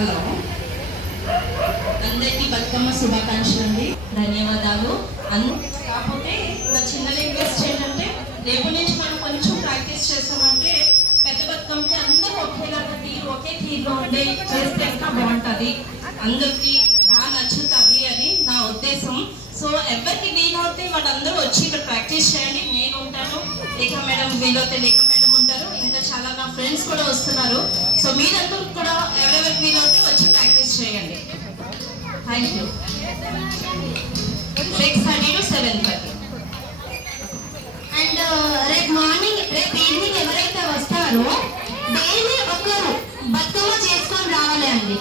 Hello, అందరికీ బతుకమ్మ శుభాకాంక్షలు అండి. ధన్యవాదాలు. కాకపోతే నా చిన్న రిక్వెస్ట్ ఏంటంటే, రేపు నుంచి మనం కొంచెం ప్రాక్టీస్ చేస్తామంటే పెద్ద బతుకమ్మకి అందరూ ఒకేలాగా ఒకే తీరులో ఉండే చేస్తే ఇంకా బాగుంటుంది, అందరికీ బాగా నచ్చుతుంది అని నా ఉద్దేశం. సో ఎవరికి వీలవుతే వాళ్ళందరూ వచ్చి ఇక్కడ ప్రాక్టీస్ చేయండి. నేను ఉంటాను, లేఖ మేడం వీలవుతే లేఖ మేడం ఉంటారు, ఇంకా చాలా నా ఫ్రెండ్స్ కూడా వస్తున్నారు. సో మీరందరూ కూడా ఎవరెవరికి వీలవుతే వచ్చి ప్రాక్టీస్ చేయండి. Thank you. 6:30 to 7:30. అండ్ రేపు ఈవినింగ్ ఎవరైతే వస్తారో డైలీ ఒకరు బతుకమ్మ చేసుకొని రావాలి అండి.